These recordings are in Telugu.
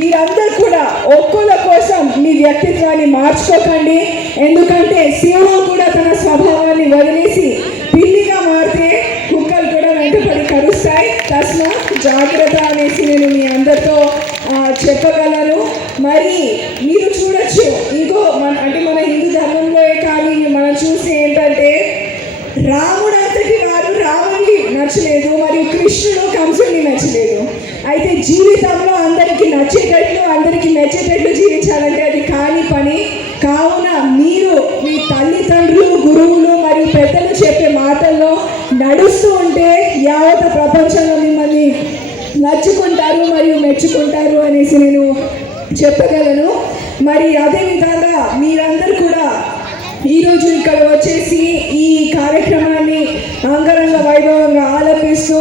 మీరందరూ కూడా ఒక్కల కోసం మీ వ్యక్తిత్వాన్ని మార్చుకోకండి. ఎందుకంటే సింహం కూడా తన స్వభావాన్ని వదిలేసి పిల్లిగా మారితే కుక్కలు కూడా వెంటపడి కరుస్తాయి. తస్మా జాగ్రత్త అనేసి నేను మీ అందరితో చెప్పగలను. మరి మీరు చూడొచ్చు, ఇంకో మన హిందూ ధర్మంలో కానీ మనం చూసి ఏంటంటే రాముడు అంతటి వారు రాముడిని నచ్చలేదు, మరియు కృష్ణుడు కంసుడిని నచ్చలేదు. అయితే జీవితంలో అందరికీ నచ్చేటట్లు అందరికీ మెచ్చేటట్లు జీవించాలంటే అది కాని పని. కావున మీరు మీ తల్లిదండ్రులు, గురువులు మరియు పెద్దలు చెప్పే మాటల్లో నడుస్తూ ఉంటే యావత్ ప్రపంచంలో మిమ్మల్ని నచ్చుకుంటారు మరియు మెచ్చుకుంటారు అనేసి నేను చెప్పగలను. మరి అదేవిధంగా మీరందరూ కూడా ఈరోజు ఇక్కడ వచ్చేసి ఈ కార్యక్రమాన్ని అంగరంగ వైభవంగా ఆలపిస్తూ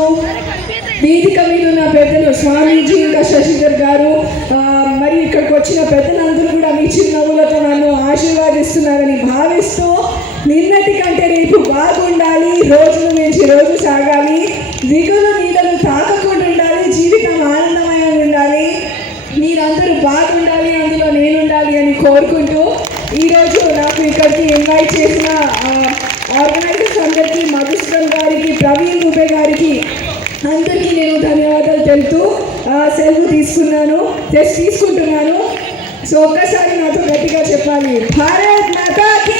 వేదిక మీద ఉన్న పెద్దలు స్వామీజీ, ఇంకా శశిధర్ గారు, మరి ఇక్కడికి వచ్చిన పెద్దలందరూ కూడా మీ చిరునవ్వులతో నన్ను ఆశీర్వాదిస్తున్నారని భావిస్తూ నిన్నటి కంటే రేపు బాగుండాలి, రోజుల నుంచి రోజు సాగాలి, దిగులు నీడలు తాకకుండా ఉండాలి, జీవితం ఆనందమయంగా ఉండాలి, మీరందరూ బాగుండాలి, అందులో నేనుండాలి అని కోరుకుంటూ ఈరోజు నాకు ఇక్కడికి ఇన్వైట్ చేసిన ఆర్గనైజర్స్ అందరికీ, మధుసూదన్ గారికి, ప్రవీణ్ దుబే గారికి అందరికీ నేను ధన్యవాదాలు తెలుపుతూ సెలవు తీసుకుంటున్నాను. సో ఒక్కసారి నాతో గట్టిగా చెప్పాలి, భారత్ మాతా కీ